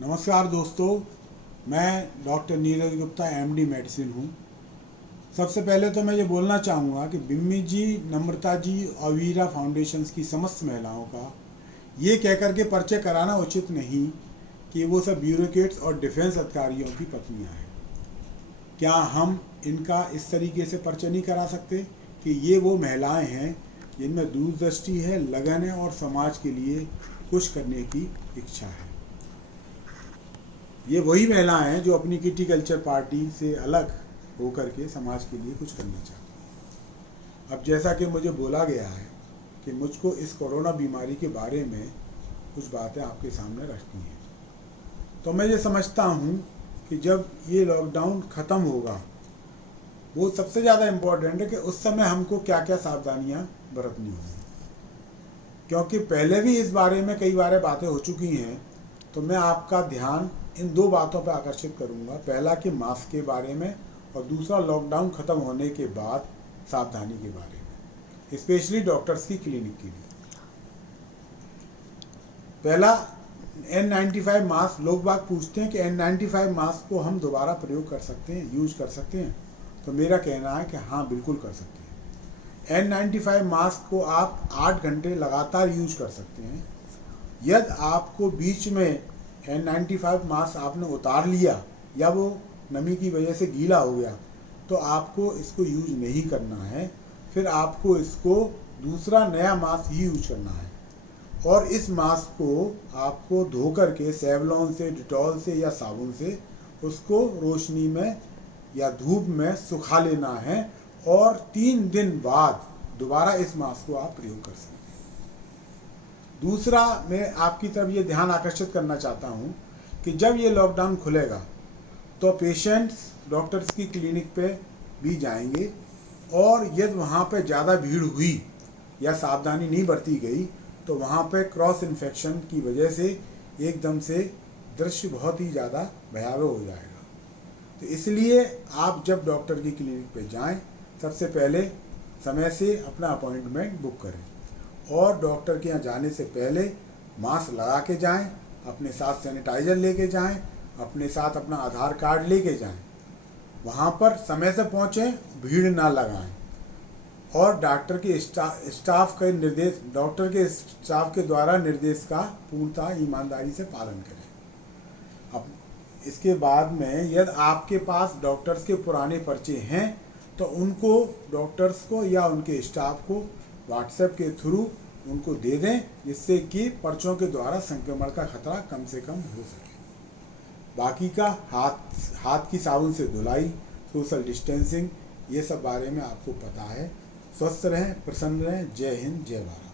नमस्कार दोस्तों, मैं doctor Neeraj Gupta MD medicine हूँ। सबसे पहले तो मैं ये बोलना चाहूँगा कि बिम्मी जी, नम्रता जी और वीरा फाउंडेशंस की समस्त महिलाओं का ये कहकर के पर्चे कराना उचित नहीं कि वो सब ब्यूरोक्रेट्स और डिफेंस अधिकारियों की पत्नियाँ हैं। क्या हम इनका इस तरीके से पर्चे नहीं करा सकते कि ये वो महिलाएं हैं जिनमें दूरदृष्टि है, लगन है और समाज के लिए कुछ करने की इच्छा है। ये वही महिलाएं हैं जो अपनी किटी कल्चर पार्टी से अलग होकर के समाज के लिए कुछ करना चाहती हैं। अब जैसा कि मुझे बोला गया है कि मुझको इस कोरोना बीमारी के बारे में कुछ बातें आपके सामने रखनी हैं, तो मैं ये समझता हूँ कि जब ये लॉकडाउन ख़त्म होगा, वो सबसे ज़्यादा इम्पोर्टेंट है कि उस समय हमको क्या क्या सावधानियाँ बरतनी होंगी, क्योंकि पहले भी इस बारे में कई बार बातें हो चुकी हैं। तो मैं आपका ध्यान इन दो बातों पर आकर्षित करूंगा। पहला कि मास्क के बारे में, और दूसरा लॉकडाउन ख़त्म होने के बाद सावधानी के बारे में, स्पेशली डॉक्टर्स की क्लिनिक के लिए। पहला, N95 मास्क। लोग बाग पूछते हैं कि N95 मास्क को हम दोबारा प्रयोग कर सकते हैं, यूज कर सकते हैं? तो मेरा कहना है कि हाँ, बिल्कुल कर सकते हैं। N95 मास्क को आप 8 घंटे लगातार यूज कर सकते हैं। यदि आपको बीच में N95 मास्क आपने उतार लिया या वो नमी की वजह से गीला हो गया, तो आपको इसको यूज नहीं करना है। फिर आपको इसको दूसरा नया मास्क ही यूज करना है, और इस मास्क को आपको धो करके सेवलॉन से, डिटॉल से या साबुन से उसको रोशनी में या धूप में सुखा लेना है, और 3 दिन बाद दोबारा इस मास्क को आप प्रयोग कर सकते हैं। दूसरा, मैं आपकी तरफ ये ध्यान आकर्षित करना चाहता हूँ कि जब ये लॉकडाउन खुलेगा तो पेशेंट्स डॉक्टर्स की क्लिनिक पे भी जाएंगे, और यदि वहाँ पे ज़्यादा भीड़ हुई या सावधानी नहीं बरती गई तो वहाँ पे क्रॉस इन्फेक्शन की वजह से एकदम से दृश्य बहुत ही ज़्यादा भयावह हो जाएगा। तो इसलिए आप जब डॉक्टर की क्लिनिक पे जाएं, सबसे पहले समय से अपना अपॉइंटमेंट बुक करें, और डॉक्टर के यहाँ जाने से पहले मास्क लगा के जाएं, अपने साथ सैनिटाइज़र लेके जाएं, अपने साथ अपना आधार कार्ड लेके जाएं। वहाँ पर समय से पहुँचें, भीड़ ना लगाएं, और डॉक्टर के स्टाफ के द्वारा निर्देश का पूर्णतः ईमानदारी से पालन करें। अब इसके बाद में यदि आपके पास डॉक्टर्स के पुराने पर्चे हैं तो उनको, डॉक्टर्स को या उनके स्टाफ को व्हाट्सएप के थ्रू उनको दे दें, जिससे कि पर्चों के द्वारा संक्रमण का खतरा कम से कम हो सके। बाकी का हाथ की साबुन से धुलाई, सोशल डिस्टेंसिंग, ये सब बारे में आपको पता है। स्वस्थ रहें, प्रसन्न रहें। जय हिंद, जय भारत।